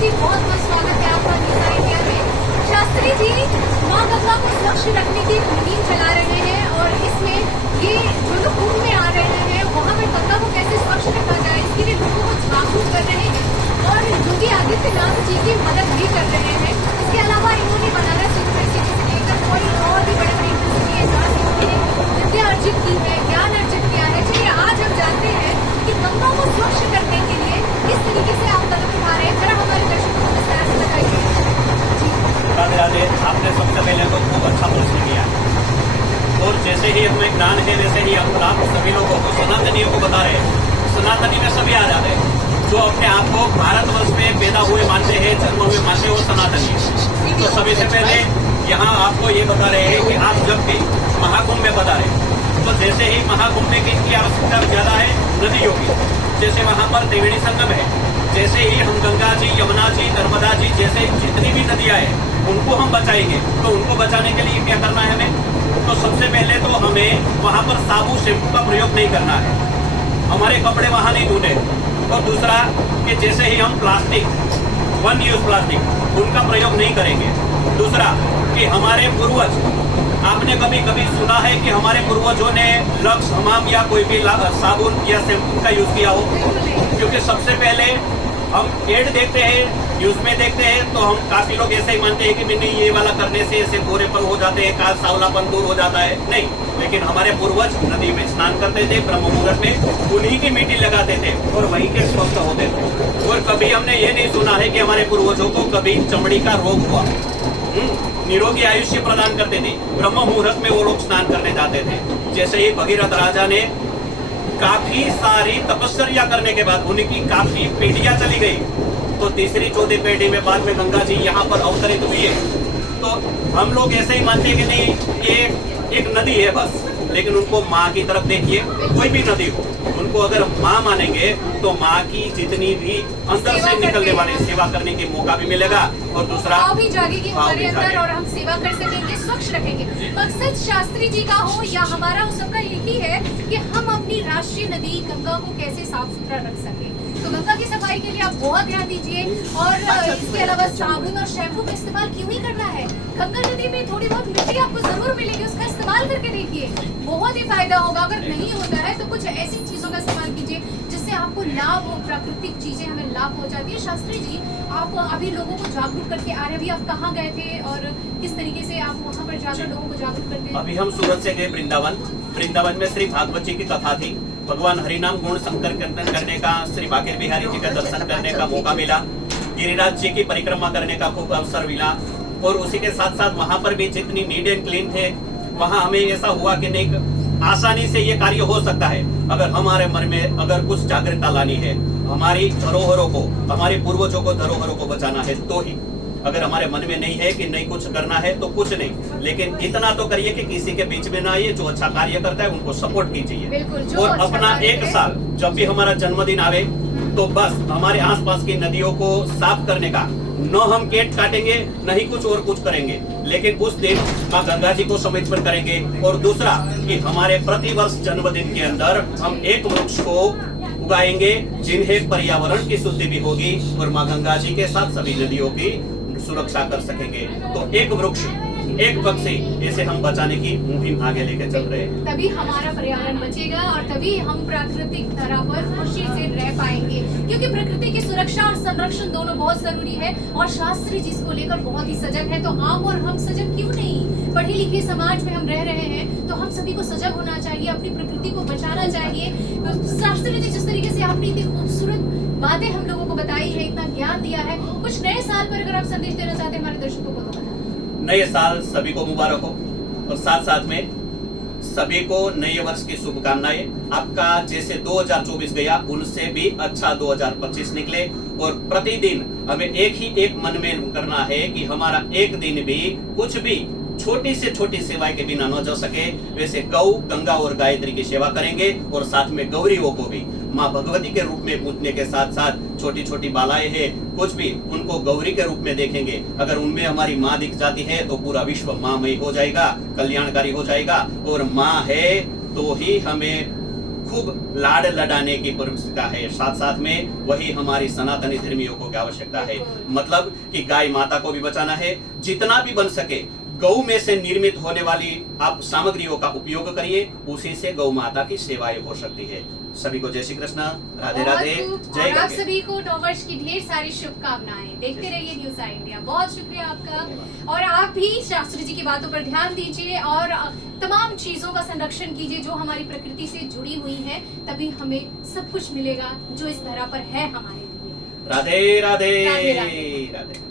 जी, बहुत बहुत स्वागत है आपका न्यूज़ इंडिया में। शास्त्री जी मां गंगा को स्वच्छ रखने की मुहिम चला रहे हैं और इसमें ये जो लोग कुंभ में आ रहे हैं वहां पर गंगा को कैसे स्वच्छ रखा जाए इसके लिए लोगों को जागरूक कर रहे हैं और योगी आदित्यनाथ जी की मदद भी कर रहे हैं। इसके अलावा इन्होंने बनारस यूनिवर्सिटी से लेकर कोई और भी बड़े बड़े यूनिवर्सिटी है जहाँ से इन्होंने विद्या अर्जित की है, ज्ञान अर्जित किया है। चलिए आज हम जानते हैं कि गंगा को स्वच्छ करने के लिए किस तरीके से आप कदम उठा रहे हैं, जरा हमारे दर्शकों को विस्तार से बताइए। राधे राधे। आपने सबसे पहले तो खूब अच्छा प्रश्न किया और जैसे ही हमें ज्ञान है वैसे ही हम आप सभी लोगों को सनातनियों को बता रहे हैं। सनातनी में सभी आ जाते हैं जो अपने आप को भारतवर्ष में पैदा हुए मानते हैं, जन्म हुए मानते हैं, वो सनातनी है। तो सभी से पहले यहाँ आपको ये बता रहे हैं कि आप जब भी महाकुंभ में बता रहे हैं तो जैसे ही महाकुंभ में किसकी आवश्यकता ज्यादा है, नदियों की। जैसे वहाँ पर त्रिवेणी संगम है, जैसे ही हम गंगा जी, यमुना जी, नर्मदा जी जैसे जितनी भी नदियां हैं उनको हम बचाएंगे तो उनको बचाने के लिए क्या करना है हमें? तो सबसे पहले तो हमें वहाँ पर साबुन शैम्पू का प्रयोग नहीं करना है, हमारे कपड़े वहाँ नहीं धोने। और दूसरा कि जैसे ही हम प्लास्टिक, वन यूज प्लास्टिक, उनका प्रयोग नहीं करेंगे। दूसरा कि हमारे पूर्वज, आपने कभी कभी सुना है कि हमारे पूर्वजों ने लक्स, हमाम या कोई भी साबुन या शैम्पू का यूज किया हो? क्योंकि सबसे पहले हम एड देखते हैं, न्यूज में देखते हैं तो हम काफी लोग ऐसे ही मानते हैं कि नहीं ये वाला करने से ऐसे गोरेपन हो जाते हैं, काल सावलापन दूर हो जाता है। नहीं, लेकिन हमारे पूर्वज नदी में स्नान करते थे, ब्रह्म मुहूर्त में उन्हीं की मिट्टी लगाते थे और वहीं के स्वस्थ होते थे। और कभी हमने ये नहीं सुना है कि हमारे पूर्वजों को कभी चमड़ी का रोग हुआ। निरोगी आयुष्य प्रदान करते थे, ब्रह्म मुहूर्त में वो लोग स्नान करने जाते थे। जैसे ही भगीरथ राजा ने काफी सारी तपस्या करने के बाद उनकी काफी पीढ़ियां चली गई तो तीसरी चौथी पीढ़ी में बाद में गंगा जी यहाँ पर अवतरित हुई है। तो हम लोग ऐसे ही मानते हैं कि नहीं ये एक नदी है बस, लेकिन उनको माँ की तरफ देखिए, कोई भी नदी हो उनको अगर माँ मानेंगे तो माँ की जितनी भी अंदर से निकलने वाली सेवा करने की मौका भी मिलेगा और दूसरा भी जागेगी हमारे अंदर और हम सेवा कर सकेंगे, स्वच्छ रखेंगे। मकसद शास्त्री जी का हो या हमारा उस सबका एक ही है कि हम अपनी राष्ट्रीय नदी गंगा को कैसे साफ सुथरा रख सके। तो गंगा की सफाई के लिए आप बहुत ध्यान दीजिए और इसके अलावा साबुन और शैम्पू का इस्तेमाल क्यों ही करना है। गंगा नदी में थोड़ी बहुत मिट्टी आपको जरूर मिलेगी, उसका इस्तेमाल करके देखिए, बहुत ही फायदा होगा। अगर नहीं होता है तो कुछ ऐसी चीजों का इस्तेमाल कीजिए जिससे आपको लाभ हो, प्राकृतिक चीजें हमें लाभ पहुंचाती है। शास्त्री जी आप अभी लोगों को जागरूक करके आ रहे हैं, अभी आप कहाँ गए थे और किस तरीके से आप वहाँ पर जाकर लोगों को जागरूक करते हैं? अभी हम सूरत से गए वृंदावन में श्री भागवत जी की कथा थी। भगवान हरिनाम गुण संकर कीर्तन करने का, श्री बांके बिहारी जी का दर्शन करने का मौका मिला, गिरिराज जी की परिक्रमा करने का खूब अवसर मिला और उसी के साथ साथ वहाँ पर भी जितनी नीट एंड क्लीन थे वहाँ हमें ऐसा हुआ कि नहीं आसानी से ये कार्य हो सकता है अगर हमारे मन में अगर कुछ जागरूकता लानी है, हमारी धरोहरों को, हमारे पूर्वजों को धरोहरों को बचाना है तो ही। अगर हमारे मन में नहीं है कि नहीं कुछ करना है तो कुछ नहीं, लेकिन इतना तो करिए कि किसी के बीच में ना आइए, जो अच्छा कार्य करता है उनको सपोर्ट कीजिए। और अच्छा अपना एक साल जब भी हमारा जन्मदिन आवे तो बस हमारे आसपास की नदियों को साफ करने का, न हम केक काटेंगे न ही कुछ और कुछ करेंगे, लेकिन उस दिन माँ गंगा जी को समर्पित करेंगे। और दूसरा कि हमारे प्रतिवर्ष जन्मदिन के अंदर हम एक वृक्ष को उगाएंगे जिन्हें पर्यावरण की शुद्धि भी होगी और माँ गंगा जी के साथ सभी नदियों की सुरक्षा कर सकेंगे। तो एक वृक्ष एक पक्षी, इसे हम बचाने की मुहिम आगे लेकर चल रहे हैं। तभी हमारा पर्यावरण बचेगा और तभी हम प्राकृतिक धरा पर खुशी से रह पाएंगे, क्योंकि प्रकृति की सुरक्षा और संरक्षण दोनों बहुत जरूरी है। और शास्त्री जी इसको लेकर बहुत ही सजग है, तो आप और हम सजग क्यों नहीं? पढ़े लिखे समाज में हम रह रहे हैं तो हम सभी को सजग होना चाहिए, अपनी प्रकृति को बचाना चाहिए। शास्त्री जी जिस तरीके से आपने इतनी खूबसूरत बातें हम लोगों को बताई है, इतना ज्ञान दिया है, कुछ नए साल पर अगर आप संदेश देना चाहते हैं हमारे दर्शकों को तो बताएं। नए साल सभी को मुबारक हो और साथ साथ में सभी को नए वर्ष की शुभकामनाएं। आपका जैसे 2024 गया उनसे भी अच्छा 2025 निकले और प्रतिदिन हमें एक मन में करना है कि हमारा एक दिन भी कुछ भी छोटी से छोटी सेवाएं के बिना न जा सके। वैसे गौ, गंगा और गायत्री की सेवा करेंगे और साथ में गौरियों को भी माँ भगवती के रूप में पूजने के साथ साथ छोटी छोटी बालाएं हैं, कुछ भी उनको गौरी के रूप में देखेंगे। अगर उनमें हमारी माँ दिख जाती है तो पूरा विश्व माँमय हो जाएगा, कल्याणकारी हो जाएगा। और माँ है तो ही हमें खूब लाड लडाने की आवश्यकता है, साथ साथ में वही हमारी सनातनी धर्मियों को क्या आवश्यकता है, मतलब कि गाय माता को भी बचाना है। जितना भी बन सके गौ में से निर्मित होने वाली आप सामग्रियों का उपयोग करिए, उसी से गौ माता की सेवाएं हो सकती है। सभी को जय श्री कृष्ण, राधे राधे, जय और आप गंगे। सभी को नववर्ष की ढेर सारी शुभकामनाएं। देखते रहिए न्यूज़ आई इंडिया। बहुत शुक्रिया आपका। और आप भी शास्त्री जी की बातों पर ध्यान दीजिए और तमाम चीजों का संरक्षण कीजिए जो हमारी प्रकृति से जुड़ी हुई है, तभी हमें सब कुछ मिलेगा जो इस धरा पर है हमारे लिए। राधे राधे राधे राधे। राधे।